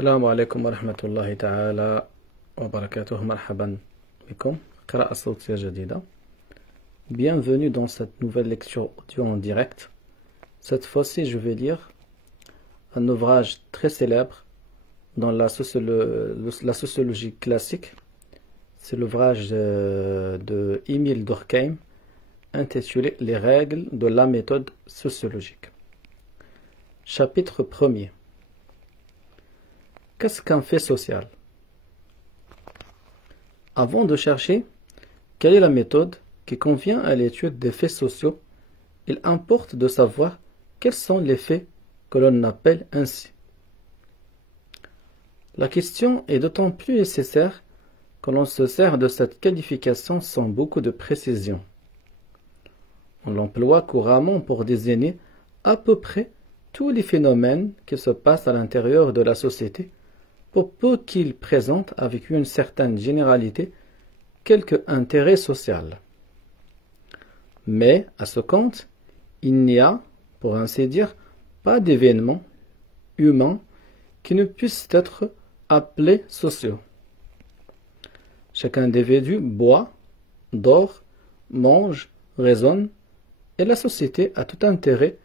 السلام عليكم ورحمة الله تعالى وبركاته. مرحبا بكم. قراءة صوتية جديدة. Bienvenue dans cette nouvelle lecture audio en direct. Cette fois-ci, je vais lire un ouvrage très célèbre dans la sociologie classique. C'est l'ouvrage de Émile Durkheim intitulé Les règles de la méthode sociologique. Chapitre 1er. Qu'est-ce qu'un fait social? Avant de chercher quelle est la méthode qui convient à l'étude des faits sociaux, il importe de savoir quels sont les faits que l'on appelle ainsi. La question est d'autant plus nécessaire que l'on se sert de cette qualification sans beaucoup de précision. On l'emploie couramment pour désigner à peu près tous les phénomènes qui se passent à l'intérieur de la société, pour peu qu'ils présentent avec une certaine généralité quelque intérêt social. Mais, à ce compte, il n'y a, pour ainsi dire, pas d'événements humains qui ne puissent être appelés sociaux. Chaque individu boit, dort, mange, raisonne, et la société a tout intérêt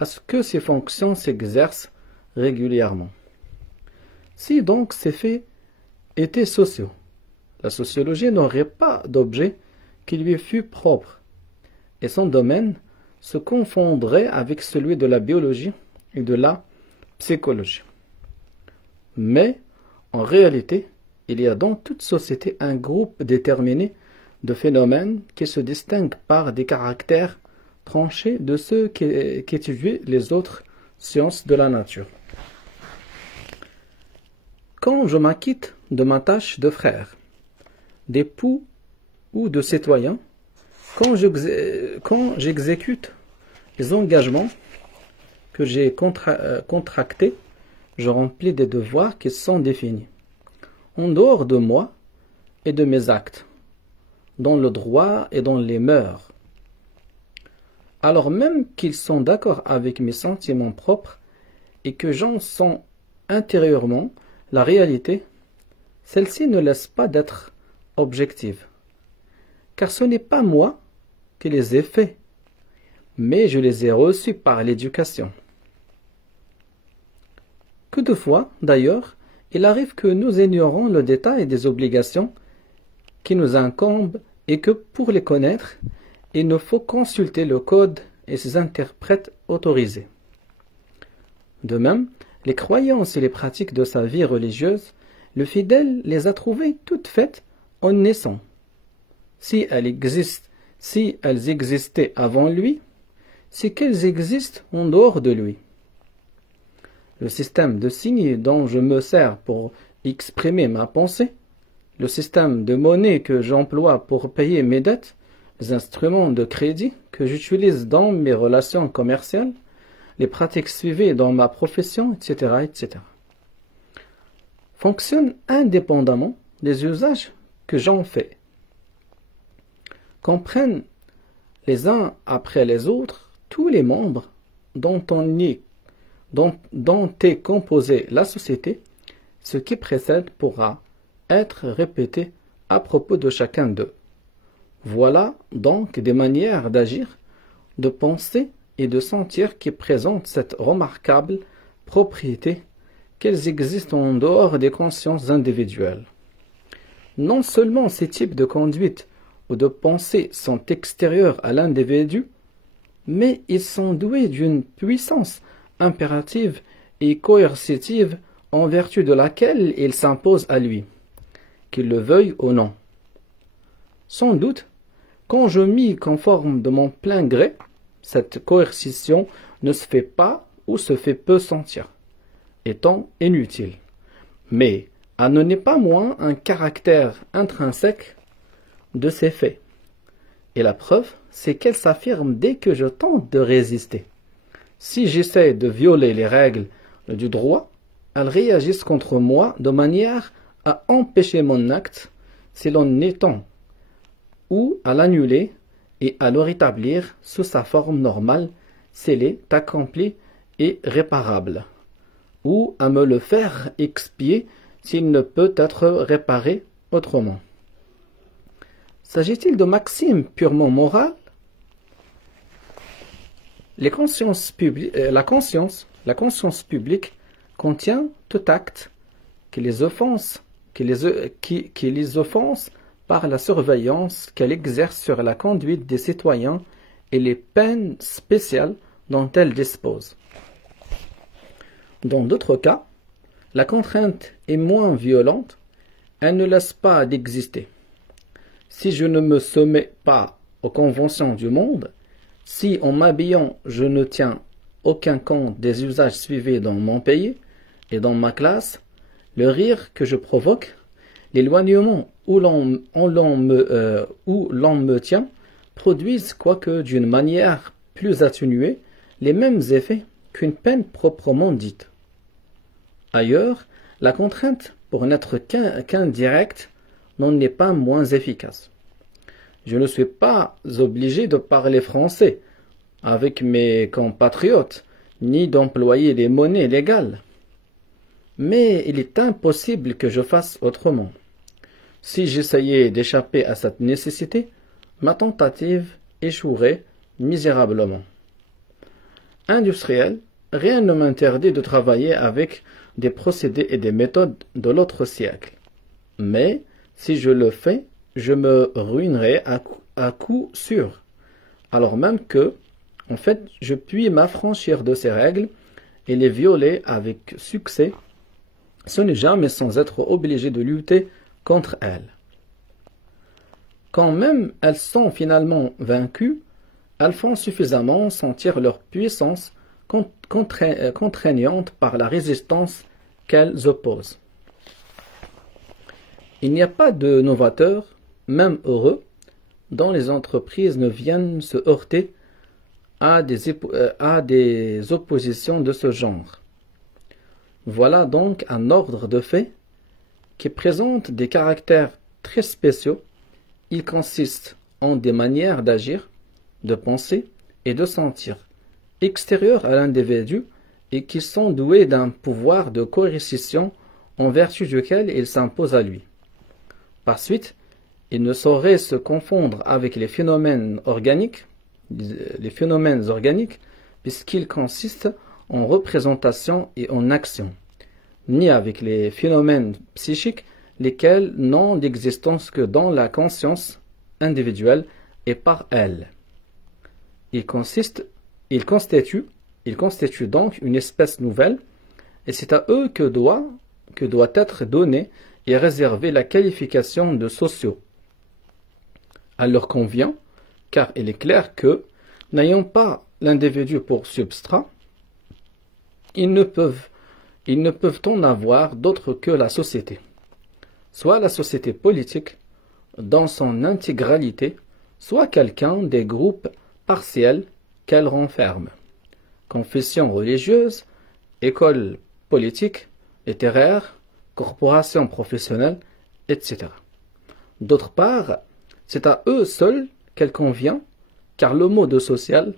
à ce que ces fonctions s'exercent régulièrement. Si donc ces faits étaient sociaux, la sociologie n'aurait pas d'objet qui lui fût propre, et son domaine se confondrait avec celui de la biologie et de la psychologie. Mais, en réalité, il y a dans toute société un groupe déterminé de phénomènes qui se distinguent par des caractères tranchés de ceux qu'étudient les autres sciences de la nature. Quand je m'acquitte de ma tâche de frère, d'époux ou de citoyen, quand j'exécute les engagements que j'ai contractés, je remplis des devoirs qui sont définis, en dehors de moi et de mes actes, dans le droit et dans les mœurs. Alors même qu'ils sont d'accord avec mes sentiments propres et que j'en sens intérieurement la réalité, celle-ci ne laisse pas d'être objective, car ce n'est pas moi qui les ai faits, mais je les ai reçus par l'éducation. Que de fois, d'ailleurs, il arrive que nous ignorons le détail des obligations qui nous incombent et que, pour les connaître, il nous faut consulter le code et ses interprètes autorisés. De même, les croyances et les pratiques de sa vie religieuse, le fidèle les a trouvées toutes faites en naissant. Si elles existaient avant lui, c'est qu'elles existent en dehors de lui. Le système de signes dont je me sers pour exprimer ma pensée, le système de monnaie que j'emploie pour payer mes dettes, les instruments de crédit que j'utilise dans mes relations commerciales, les pratiques suivies dans ma profession, etc., fonctionnent indépendamment des usages que j'en fais. Comprennent les uns après les autres tous les membres dont est composée la société, ce qui précède pourra être répété à propos de chacun d'eux. Voilà donc des manières d'agir, de penser et de sentir qui présentent cette remarquable propriété qu'elles existent en dehors des consciences individuelles. Non seulement ces types de conduite ou de pensée sont extérieurs à l'individu, mais ils sont doués d'une puissance impérative et coercitive en vertu de laquelle ils s'imposent à lui, qu'il le veuille ou non. Sans doute, quand je m'y conforme de mon plein gré, cette coercition ne se fait pas ou se fait peu sentir, étant inutile. Mais elle n'en est pas moins un caractère intrinsèque de ces faits. Et la preuve, c'est qu'elle s'affirme dès que je tente de résister. Si j'essaie de violer les règles du droit, elles réagissent contre moi de manière à empêcher mon acte si l'on étend, ou à l'annuler et à le rétablir sous sa forme normale s'il est accompli et réparable. ou à me le faire expier s'il ne peut être réparé autrement. S'agit-il de maximes purement morales? La conscience publique contient tout acte qui les offense par la surveillance qu'elle exerce sur la conduite des citoyens et les peines spéciales dont elle dispose. Dans d'autres cas, la contrainte est moins violente, elle ne laisse pas d'exister. Si je ne me soumets pas aux conventions du monde, si en m'habillant je ne tiens aucun compte des usages suivis dans mon pays et dans ma classe, le rire que je provoque, l'éloignement où l'on me tient, produisent, quoique d'une manière plus atténuée, les mêmes effets qu'une peine proprement dite. Ailleurs, la contrainte, pour n'être qu'indirecte, n'en est pas moins efficace. Je ne suis pas obligé de parler français avec mes compatriotes, ni d'employer des monnaies légales. Mais il est impossible que je fasse autrement. Si j'essayais d'échapper à cette nécessité, ma tentative échouerait misérablement. Industriel, rien ne m'interdit de travailler avec des procédés et des méthodes de l'autre siècle. Mais, si je le fais, je me ruinerai à coup sûr, alors même que, en fait, je puis m'affranchir de ces règles et les violer avec succès. Ce n'est jamais sans être obligé de lutter contre elles. Quand même elles sont finalement vaincues, elles font suffisamment sentir leur puissance contraignante par la résistance qu'elles opposent. Il n'y a pas de novateur, même heureux, dont les entreprises ne viennent se heurter à des oppositions de ce genre. Voilà donc un ordre de faits qui présente des caractères très spéciaux. Il consiste en des manières d'agir, de penser et de sentir, extérieures à l'individu et qui sont douées d'un pouvoir de coercition en vertu duquel il s'impose à lui. Par suite, il ne saurait se confondre avec les phénomènes organiques, puisqu'ils consistent en représentation et en action, ni avec les phénomènes psychiques, lesquels n'ont d'existence que dans la conscience individuelle et par elle. Ils constituent donc une espèce nouvelle, et c'est à eux que doit être donnée et réservée la qualification de sociaux. Elle leur convient, car il est clair que, n'ayant pas l'individu pour substrat, ils ne peuvent en avoir d'autre que la société, soit la société politique dans son intégralité, soit quelqu'un des groupes partiels qu'elle renferme, confession religieuse, école politique, littéraire, corporation professionnelle, etc. D'autre part, c'est à eux seuls qu'elle convient, car le mot de social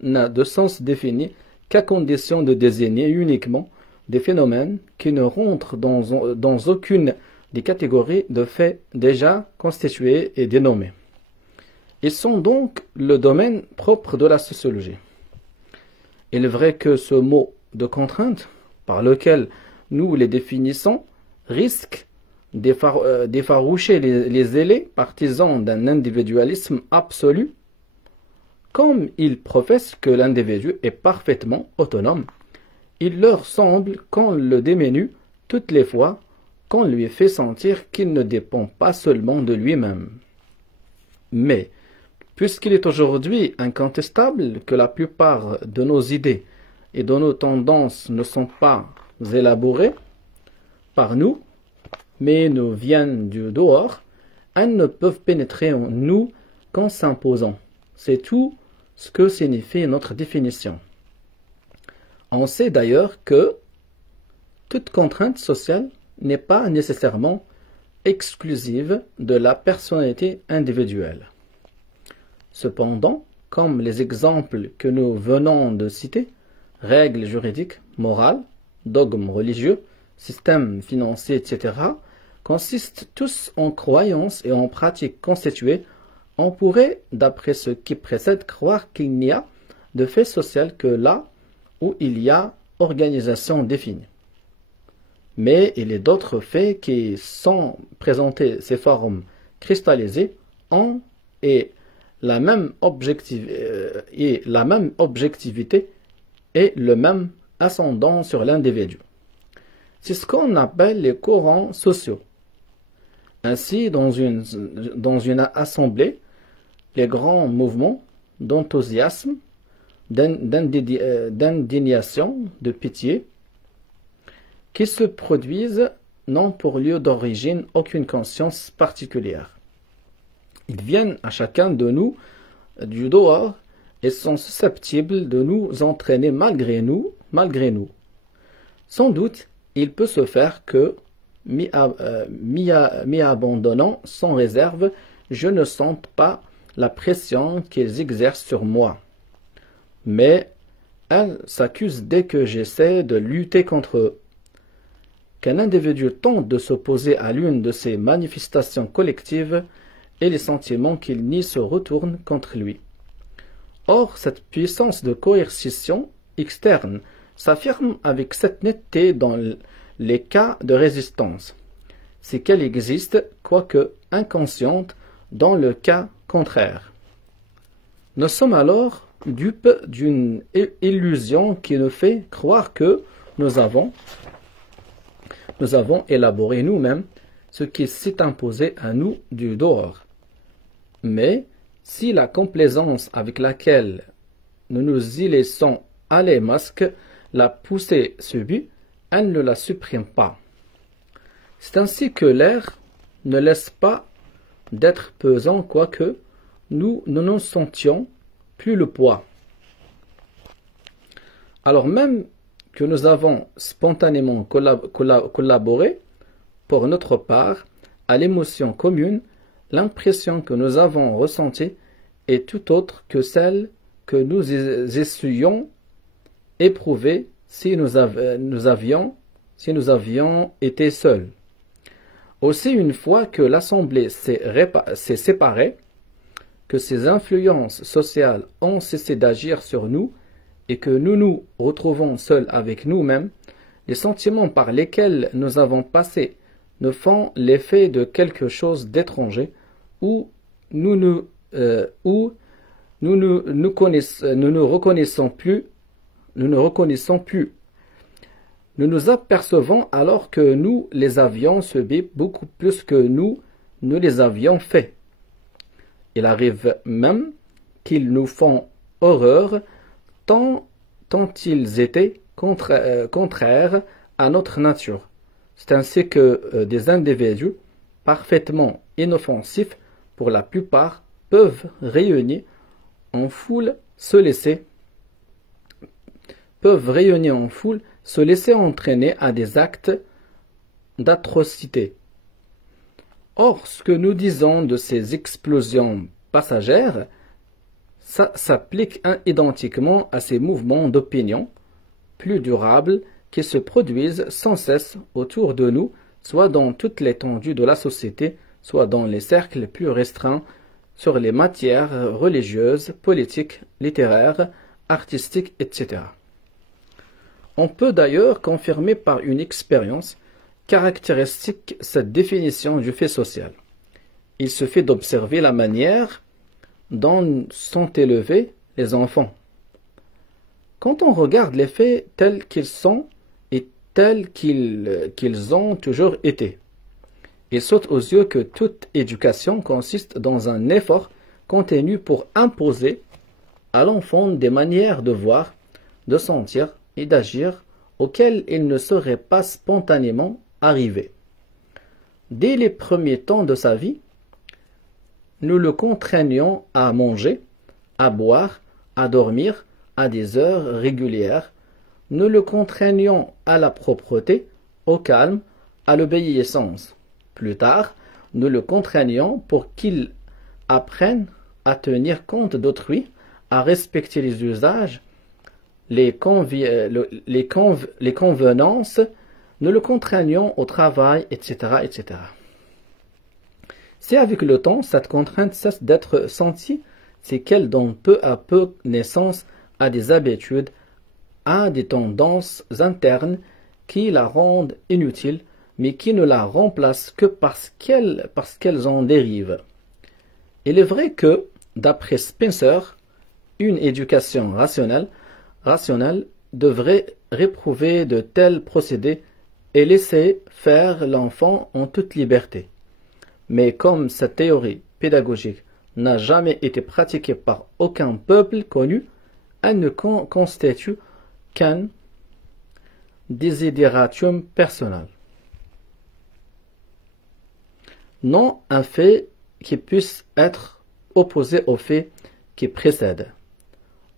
n'a de sens défini qu'à condition de désigner uniquement des phénomènes qui ne rentrent dans aucune des catégories de faits déjà constitués et dénommés. Ils sont donc le domaine propre de la sociologie. Il est vrai que ce mot de contrainte, par lequel nous les définissons, risque d'effaroucher les zélés partisans d'un individualisme absolu. Comme ils professent que l'individu est parfaitement autonome, il leur semble qu'on le diminue toutes les fois qu'on lui fait sentir qu'il ne dépend pas seulement de lui-même. Mais, puisqu'il est aujourd'hui incontestable que la plupart de nos idées et de nos tendances ne sont pas élaborées par nous, mais nous viennent du dehors, elles ne peuvent pénétrer en nous qu'en s'imposant. C'est tout ce que signifie notre définition. On sait d'ailleurs que toute contrainte sociale n'est pas nécessairement exclusive de la personnalité individuelle. Cependant, comme les exemples que nous venons de citer, règles juridiques, morales, dogmes religieux, systèmes financiers, etc., consistent tous en croyances et en pratiques constituées. On pourrait, d'après ce qui précède, croire qu'il n'y a de fait social que là où il y a organisation définie. Mais il est d'autres faits qui, sans présenter ces formes cristallisées, ont la même objectivité et le même ascendant sur l'individu. C'est ce qu'on appelle les courants sociaux. Ainsi, dans une assemblée, les grands mouvements d'enthousiasme, d'indignation, de pitié, qui se produisent n'ont pour lieu d'origine aucune conscience particulière. Ils viennent à chacun de nous du dehors et sont susceptibles de nous entraîner malgré nous. Sans doute, il peut se faire que, m'y abandonnant sans réserve, je ne sente pas la pression qu'ils exercent sur moi. Mais elle s'accuse dès que j'essaie de lutter contre eux. Qu'un individu tente de s'opposer à l'une de ces manifestations collectives et les sentiments qu'il nie se retournent contre lui. Or, cette puissance de coercition externe s'affirme avec cette netteté dans les cas de résistance. C'est qu'elle existe, quoique inconsciente, dans le cas contraire. Nous sommes alors dupes d'une illusion qui nous fait croire que nous avons élaboré nous-mêmes ce qui s'est imposé à nous du dehors. Mais si la complaisance avec laquelle nous nous y laissons aller masque la poussée subie, elle ne la supprime pas. C'est ainsi que l'air ne laisse pas d'être pesant, quoique nous n'en sentions plus le poids. Alors même que nous avons spontanément collaboré, pour notre part, à l'émotion commune, l'impression que nous avons ressentie est tout autre que celle que nous essuyons éprouver si nous avions été seuls. Aussi, une fois que l'Assemblée s'est séparée, que ces influences sociales ont cessé d'agir sur nous et que nous nous retrouvons seuls avec nous-mêmes, les sentiments par lesquels nous avons passé ne font l'effet de quelque chose d'étranger où nous ne reconnaissons plus. Nous nous apercevons alors que nous les avions subis beaucoup plus que nous les avions faits. Il arrive même qu'ils nous font horreur tant ils étaient contraires à notre nature. C'est ainsi que des individus parfaitement inoffensifs pour la plupart peuvent réunir en foule se laisser entraîner à des actes d'atrocité. Or, ce que nous disons de ces explosions passagères, ça s'applique identiquement à ces mouvements d'opinion plus durables qui se produisent sans cesse autour de nous, soit dans toute l'étendue de la société, soit dans les cercles plus restreints sur les matières religieuses, politiques, littéraires, artistiques, etc. On peut d'ailleurs confirmer par une expérience caractéristique cette définition du fait social. Il suffit d'observer la manière dont sont élevés les enfants. Quand on regarde les faits tels qu'ils sont et tels qu'ils ont toujours été, il saute aux yeux que toute éducation consiste dans un effort continu pour imposer à l'enfant des manières de voir, de sentir et d'agir auxquelles il ne serait pas spontanément arrivé. Dès les premiers temps de sa vie, nous le contraignons à manger, à boire, à dormir à des heures régulières. Nous le contraignons à la propreté, au calme, à l'obéissance. Plus tard, nous le contraignons pour qu'il apprenne à tenir compte d'autrui, à respecter les usages les convenances, nous le contraignons au travail, etc., etc. Si avec le temps, cette contrainte cesse d'être sentie, c'est qu'elle donne peu à peu naissance à des habitudes, à des tendances internes qui la rendent inutile, mais qui ne la remplacent que parce qu'elles en dérivent. Il est vrai que, d'après Spencer, une éducation rationnelle devrait réprouver de tels procédés et laisser faire l'enfant en toute liberté. Mais comme cette théorie pédagogique n'a jamais été pratiquée par aucun peuple connu, elle ne constitue qu'un desideratum personnel. Non un fait qui puisse être opposé au fait qui précède.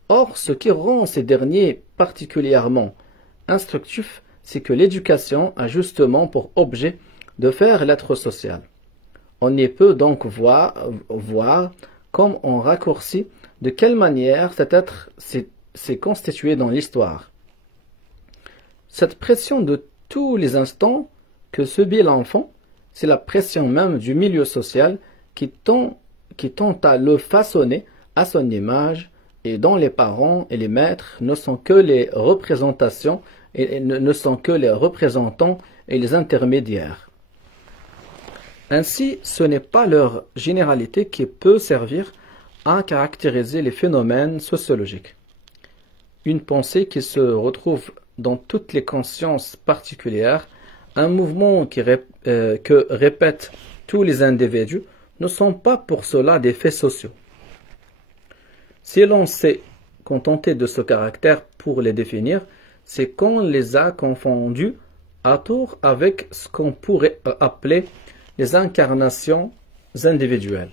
Or, ce qui rend ces derniers particulièrement instructifs, c'est que l'éducation a justement pour objet de faire l'être social. On y peut donc voir comme on raccourcit de quelle manière cet être s'est constitué dans l'histoire. Cette pression de tous les instants que subit l'enfant, c'est la pression même du milieu social qui tend à le façonner à son image et dont les parents et les maîtres ne sont que les représentants et les intermédiaires. Ainsi, ce n'est pas leur généralité qui peut servir à caractériser les phénomènes sociologiques. Une pensée qui se retrouve dans toutes les consciences particulières, un mouvement que répètent tous les individus, ne sont pas pour cela des faits sociaux. Si l'on s'est contenté de ce caractère pour les définir, c'est qu'on les a confondus à tort avec ce qu'on pourrait appeler les incarnations individuelles.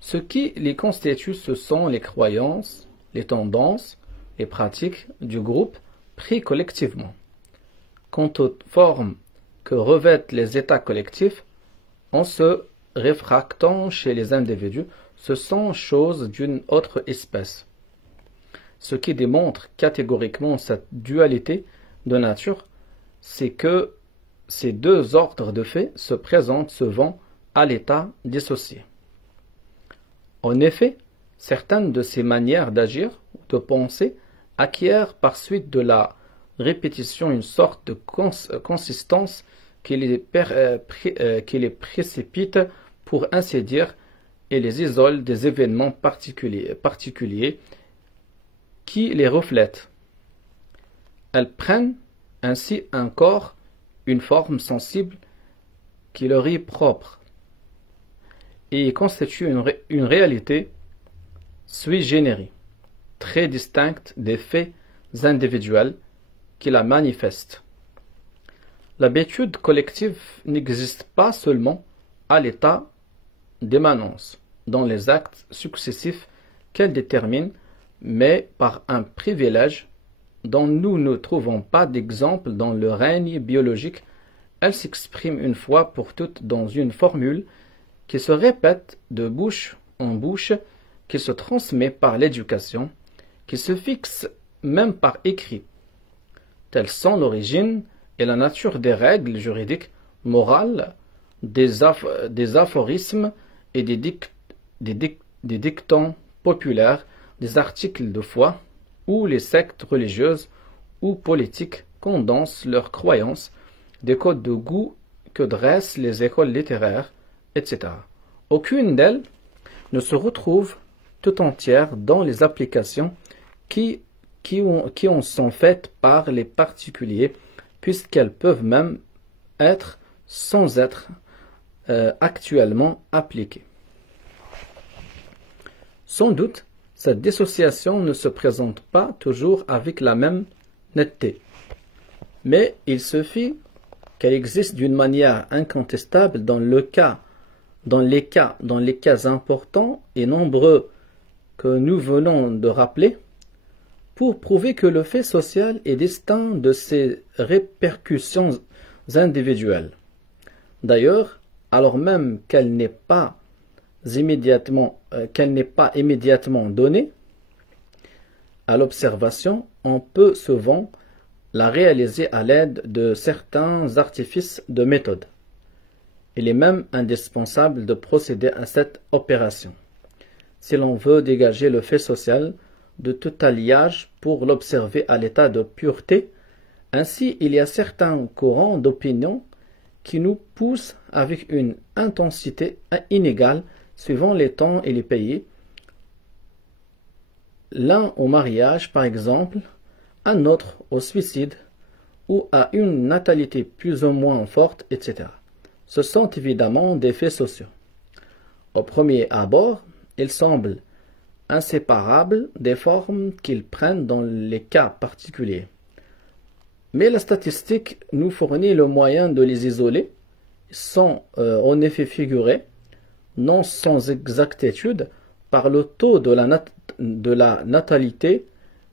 Ce qui les constitue, ce sont les croyances, les tendances, les pratiques du groupe pris collectivement. Quant aux formes que revêtent les états collectifs, en se réfractant chez les individus, ce sont choses d'une autre espèce. Ce qui démontre catégoriquement cette dualité de nature, c'est que ces deux ordres de faits se présentent souvent à l'état dissocié. En effet, certaines de ces manières d'agir ou de penser acquièrent par suite de la répétition une sorte de consistance qui les précipite, pour ainsi dire, et les isole des événements particuliers qui les reflètent. Elles prennent ainsi un corps, une forme sensible qui leur est propre et constitue une réalité sui generis, très distincte des faits individuels qui la manifestent. L'habitude collective n'existe pas seulement à l'état d'émanence, dans les actes successifs qu'elle détermine, mais par un privilège dont nous ne trouvons pas d'exemple dans le règne biologique. Elle s'exprime une fois pour toutes dans une formule qui se répète de bouche en bouche, qui se transmet par l'éducation, qui se fixe même par écrit. Telles sont l'origine et la nature des règles juridiques, morales, des aphorismes et des dictons populaires, des articles de foi, où les sectes religieuses ou politiques condensent leurs croyances, des codes de goût que dressent les écoles littéraires, etc. Aucune d'elles ne se retrouve tout entière dans les applications qui en sont faites par les particuliers, puisqu'elles peuvent même être sans être actuellement appliquées. Sans doute, cette dissociation ne se présente pas toujours avec la même netteté, mais il suffit qu'elle existe d'une manière incontestable dans les cas importants et nombreux que nous venons de rappeler, pour prouver que le fait social est distinct de ses répercussions individuelles. D'ailleurs, alors même qu'elle n'est pas immédiatement donnée, à l'observation, on peut souvent la réaliser à l'aide de certains artifices de méthode. Il est même indispensable de procéder à cette opération, si l'on veut dégager le fait social de tout alliage pour l'observer à l'état de pureté. Ainsi, il y a certains courants d'opinion qui nous poussent avec une intensité inégale suivant les temps et les pays, l'un au mariage par exemple, un autre au suicide ou à une natalité plus ou moins forte, etc. Ce sont évidemment des faits sociaux. Au premier abord, ils semblent inséparables des formes qu'ils prennent dans les cas particuliers. Mais la statistique nous fournit le moyen de les isoler. Ils sont en effet figurés, non sans exactitude, par le taux de la natalité,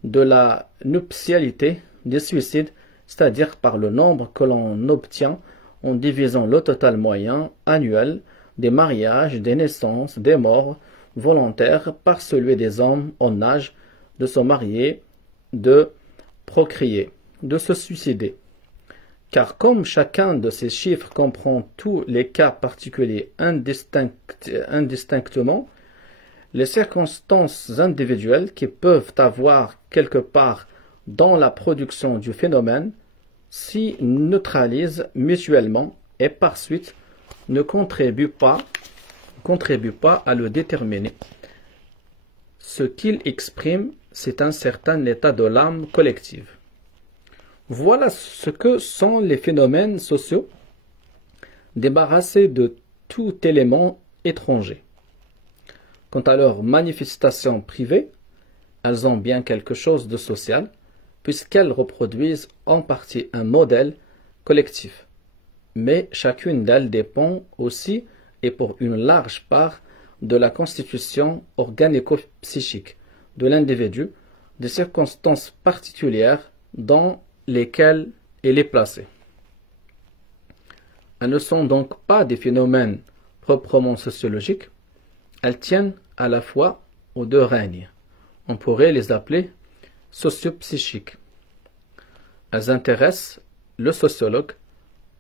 de la nuptialité, des suicides, c'est-à-dire par le nombre que l'on obtient en divisant le total moyen annuel des mariages, des naissances, des morts volontaires par celui des hommes en âge de se marier, de procréer, de se suicider. Car comme chacun de ces chiffres comprend tous les cas particuliers indistinctement, les circonstances individuelles qui peuvent avoir quelque part dans la production du phénomène s'y neutralisent mutuellement et par suite ne contribuent pas à le déterminer. Ce qu'il exprime, c'est un certain état de l'âme collective. Voilà ce que sont les phénomènes sociaux, débarrassés de tout élément étranger. Quant à leurs manifestations privées, elles ont bien quelque chose de social, puisqu'elles reproduisent en partie un modèle collectif. Mais chacune d'elles dépend aussi, et pour une large part, de la constitution organico-psychique de l'individu, des circonstances particulières dans lesquelles il est placé. Elles ne sont donc pas des phénomènes proprement sociologiques, elles tiennent à la fois aux deux règnes. On pourrait les appeler sociopsychiques. Elles intéressent le sociologue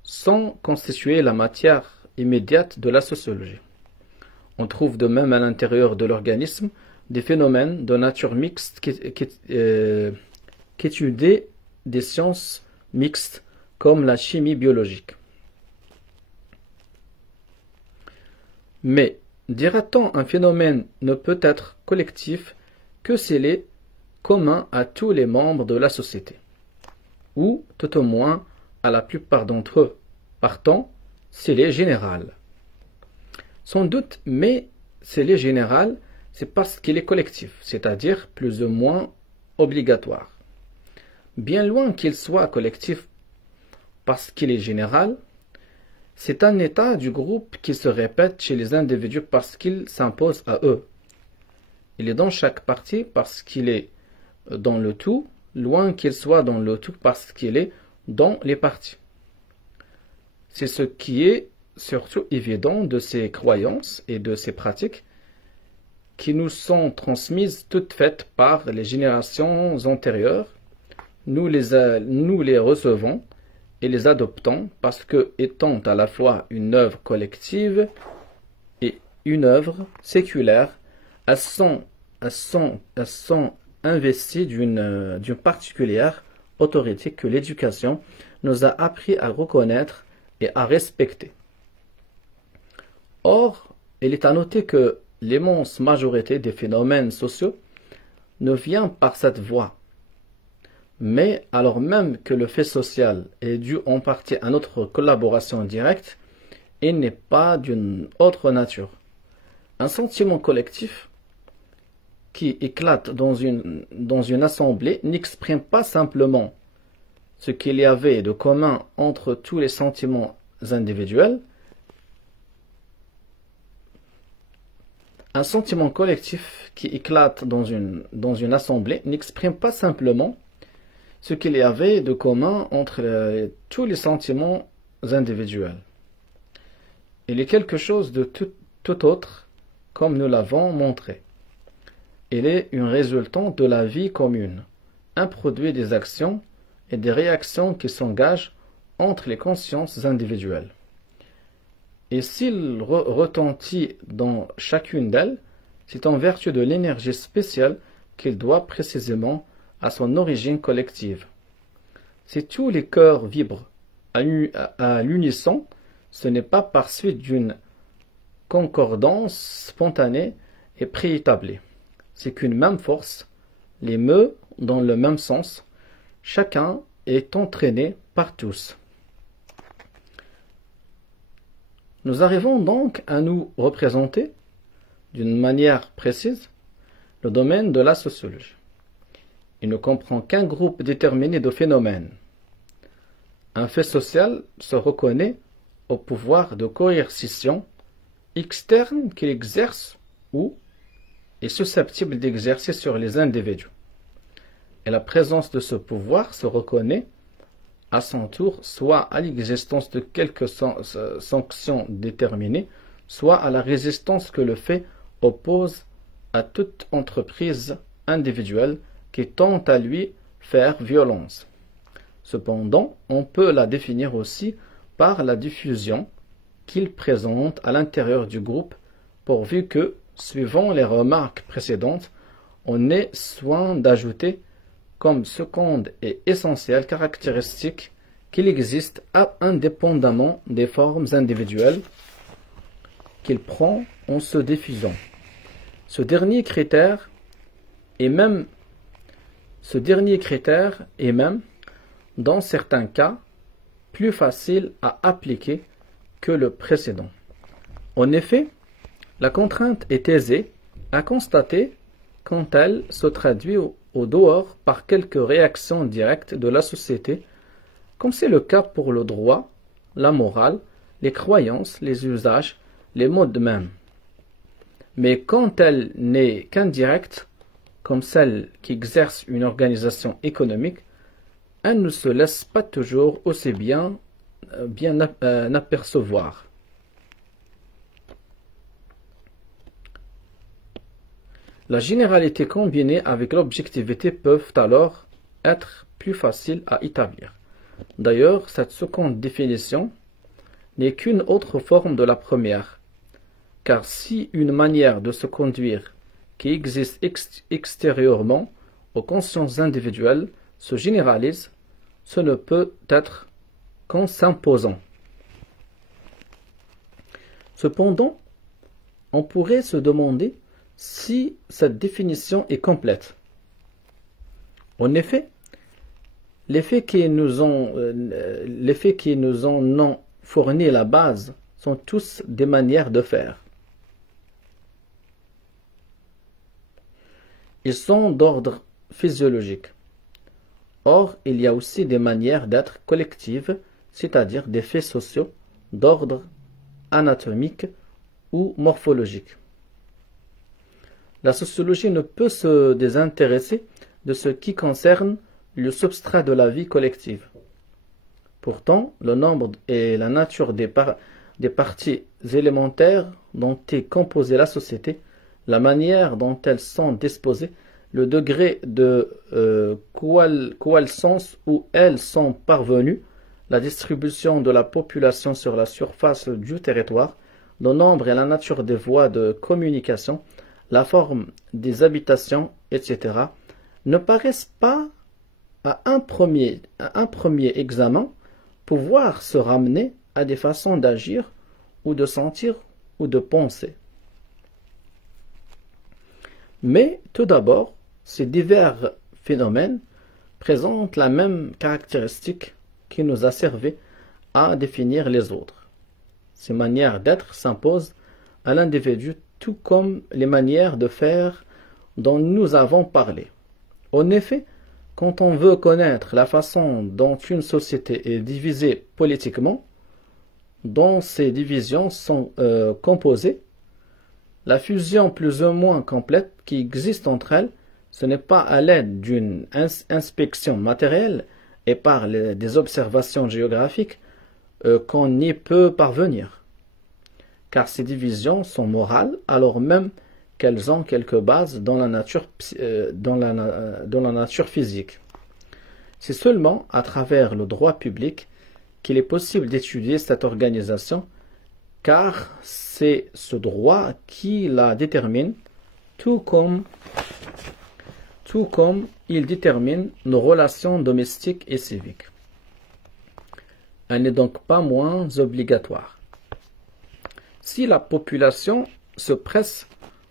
sans constituer la matière immédiate de la sociologie. On trouve de même à l'intérieur de l'organisme des phénomènes de nature mixte qu'étudient des sciences mixtes comme la chimie biologique. Mais, dira-t-on, un phénomène ne peut être collectif que s'il est commun à tous les membres de la société, ou tout au moins à la plupart d'entre eux. Partant, s'il est général. Sans doute, mais s'il est général, c'est parce qu'il est collectif, c'est-à-dire plus ou moins obligatoire. Bien loin qu'il soit collectif parce qu'il est général, c'est un état du groupe qui se répète chez les individus parce qu'il s'impose à eux. Il est dans chaque partie parce qu'il est dans le tout, loin qu'il soit dans le tout parce qu'il est dans les parties. C'est ce qui est surtout évident de ces croyances et de ces pratiques qui nous sont transmises toutes faites par les générations antérieures. Nous les recevons et les adoptons parce que, étant à la fois une œuvre collective et une œuvre séculaire, elles sont investies d'une particulière autorité que l'éducation nous a appris à reconnaître et à respecter. Or, il est à noter que l'immense majorité des phénomènes sociaux ne vient par cette voie. Mais alors même que le fait social est dû en partie à notre collaboration directe, il n'est pas d'une autre nature. Un sentiment collectif qui éclate dans une assemblée n'exprime pas simplement ce qu'il y avait de commun entre tous les sentiments individuels. Un sentiment collectif qui éclate dans une assemblée n'exprime pas simplement ce qu'il y avait de commun entre tous les sentiments individuels. Il est quelque chose de tout autre, comme nous l'avons montré. il est une résultante de la vie commune, un produit des actions et des réactions qui s'engagent entre les consciences individuelles. Et s'il retentit dans chacune d'elles, c'est en vertu de l'énergie spéciale qu'il doit précisément à son origine collective. Si tous les cœurs vibrent à l'unisson, ce n'est pas par suite d'une concordance spontanée et préétablie. C'est qu'une même force les meut dans le même sens, chacun est entraîné par tous. Nous arrivons donc à nous représenter, d'une manière précise, le domaine de la sociologie. Il ne comprend qu'un groupe déterminé de phénomènes. Un fait social se reconnaît au pouvoir de coercition externe qu'il exerce ou est susceptible d'exercer sur les individus. Et la présence de ce pouvoir se reconnaît à son tour soit à l'existence de quelques sanctions déterminées, soit à la résistance que le fait oppose à toute entreprise individuelle qui tente à lui faire violence. Cependant, on peut la définir aussi par la diffusion qu'il présente à l'intérieur du groupe, pourvu que, suivant les remarques précédentes, on ait soin d'ajouter comme seconde et essentielle caractéristique qu'il existe indépendamment des formes individuelles qu'il prend en se diffusant. Ce dernier critère est même, dans certains cas, plus facile à appliquer que le précédent. En effet, la contrainte est aisée à constater quand elle se traduit au dehors par quelques réactions directes de la société, comme c'est le cas pour le droit, la morale, les croyances, les usages, les modes même. Mais quand elle n'est qu'indirecte, comme celle qui exerce une organisation économique, elle ne se laisse pas toujours aussi bien apercevoir. La généralité combinée avec l'objectivité peuvent alors être plus faciles à établir. D'ailleurs, cette seconde définition n'est qu'une autre forme de la première, car si une manière de se conduire qui existe extérieurement aux consciences individuelles se généralise, ce ne peut être qu'en s'imposant. Cependant, on pourrait se demander si cette définition est complète. En effet, les faits qui nous en ont fourni la base sont tous des manières de faire. Ils sont d'ordre physiologique. Or, il y a aussi des manières d'être collectives, c'est-à-dire des faits sociaux d'ordre anatomique ou morphologique. La sociologie ne peut se désintéresser de ce qui concerne le substrat de la vie collective. Pourtant, le nombre et la nature des parties élémentaires dont est composée la société, la manière dont elles sont disposées, le degré de coalescence où elles sont parvenues, la distribution de la population sur la surface du territoire, le nombre et la nature des voies de communication, la forme des habitations, etc., ne paraissent pas, à un premier examen, pouvoir se ramener à des façons d'agir ou de sentir ou de penser. Mais tout d'abord, ces divers phénomènes présentent la même caractéristique qui nous a servi à définir les autres. Ces manières d'être s'imposent à l'individu tout comme les manières de faire dont nous avons parlé. En effet, quand on veut connaître la façon dont une société est divisée politiquement, dont ces divisions sont composées, la fusion plus ou moins complète qui existe entre elles, ce n'est pas à l'aide d'une inspection matérielle et par des observations géographiques qu'on y peut parvenir. Car ces divisions sont morales alors même qu'elles ont quelques bases dans la nature, dans la nature physique. C'est seulement à travers le droit public qu'il est possible d'étudier cette organisation, car c'est ce droit qui la détermine, tout comme il détermine nos relations domestiques et civiques. Elle n'est donc pas moins obligatoire. Si la population se presse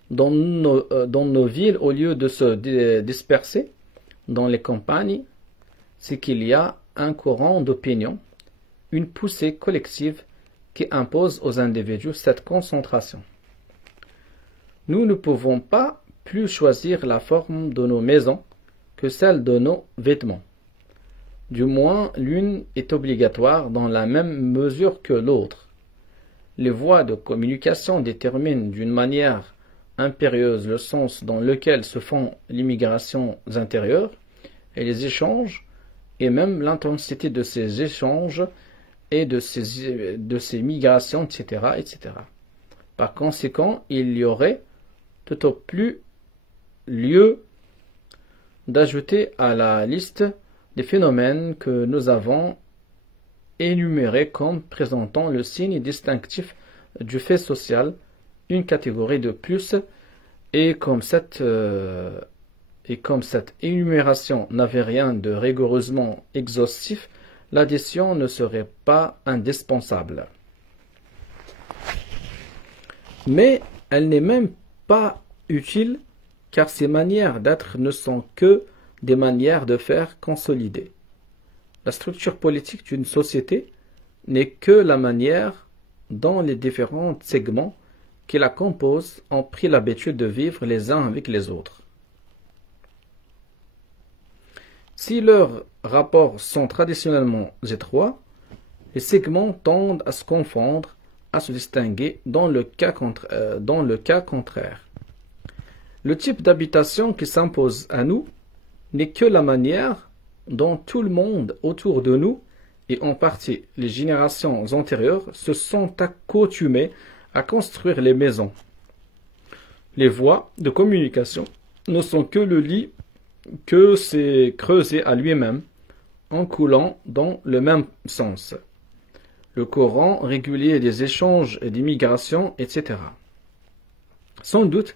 dans nos villes au lieu de se disperser dans les campagnes, c'est qu'il y a un courant d'opinion, une poussée collective qui impose aux individus cette concentration. Nous ne pouvons pas plus choisir la forme de nos maisons que celle de nos vêtements. Du moins, l'une est obligatoire dans la même mesure que l'autre. Les voies de communication déterminent d'une manière impérieuse le sens dans lequel se font les migrations intérieures et les échanges, et même l'intensité de ces échanges et de ces migrations, etc., etc. Par conséquent, il y aurait tout au plus lieu d'ajouter à la liste des phénomènes que nous avons énumérés comme présentant le signe distinctif du fait social, une catégorie de plus, et comme cette énumération n'avait rien de rigoureusement exhaustif, l'addition ne serait pas indispensable. Mais elle n'est même pas utile, car ces manières d'être ne sont que des manières de faire consolidées. La structure politique d'une société n'est que la manière dont les différents segments qui la composent ont pris l'habitude de vivre les uns avec les autres. Si leurs rapports sont traditionnellement étroits, les segments tendent à se confondre, à se distinguer dans le cas contraire. Le type d'habitation qui s'impose à nous n'est que la manière dont tout le monde autour de nous, et en partie les générations antérieures, se sont accoutumés à construire les maisons. Les voies de communication ne sont que le lit que s'est creusé à lui-même, en coulant dans le même sens. Le courant régulier des échanges et des migrations, etc. Sans doute,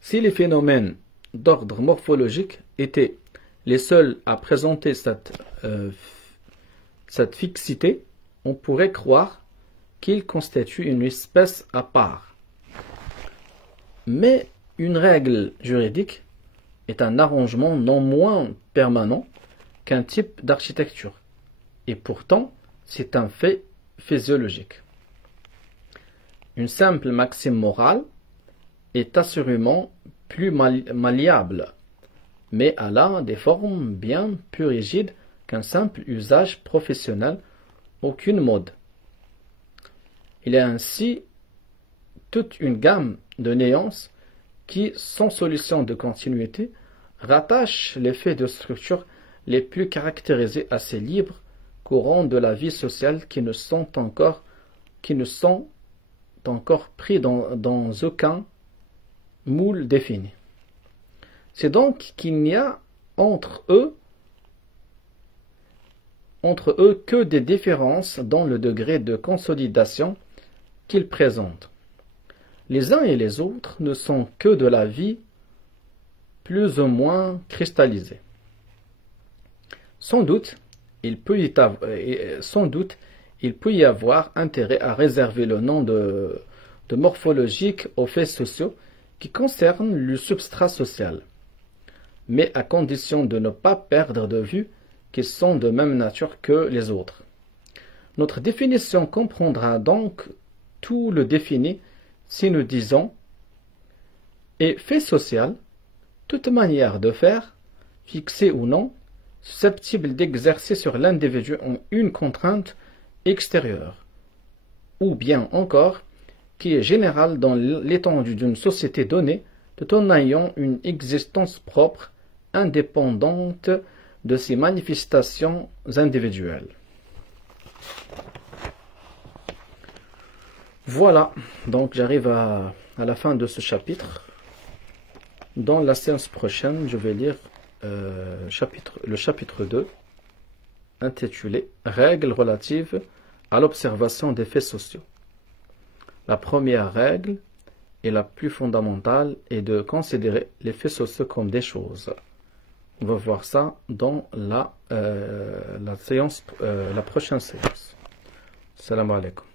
si les phénomènes d'ordre morphologique étaient les seuls à présenter cette fixité, on pourrait croire qu'ils constituent une espèce à part. Mais une règle juridique est un arrangement non moins permanent qu'un type d'architecture, et pourtant c'est un fait physiologique. Une simple maxime morale est assurément plus malléable, mais elle a des formes bien plus rigides qu'un simple usage professionnel, aucune mode. Il y a ainsi toute une gamme de néances qui, sans solution de continuité, rattachent les faits de structure les plus caractérisés à ces libres courants de la vie sociale qui ne sont encore pris dans aucun moule défini. C'est donc qu'il n'y a entre eux que des différences dans le degré de consolidation qu'ils présentent. Les uns et les autres ne sont que de la vie plus ou moins cristallisée. Sans doute, il peut y avoir intérêt à réserver le nom de morphologique aux faits sociaux qui concernent le substrat social, mais à condition de ne pas perdre de vue qu'ils sont de même nature que les autres. Notre définition comprendra donc tout le défini si nous disons et fait social, toute manière de faire, fixée ou non, susceptible d'exercer sur l'individu une contrainte extérieure, ou bien encore qui est générale dans l'étendue d'une société donnée, tout en ayant une existence propre, indépendante de ses manifestations individuelles. Voilà, donc j'arrive à la fin de ce chapitre. Dans la séance prochaine, je vais lire le chapitre 2, intitulé « Règles relatives à l'observation des faits sociaux ». La première règle, et la plus fondamentale, est de considérer les faits sociaux comme des choses. On va voir ça dans la prochaine séance. Salam alaikum.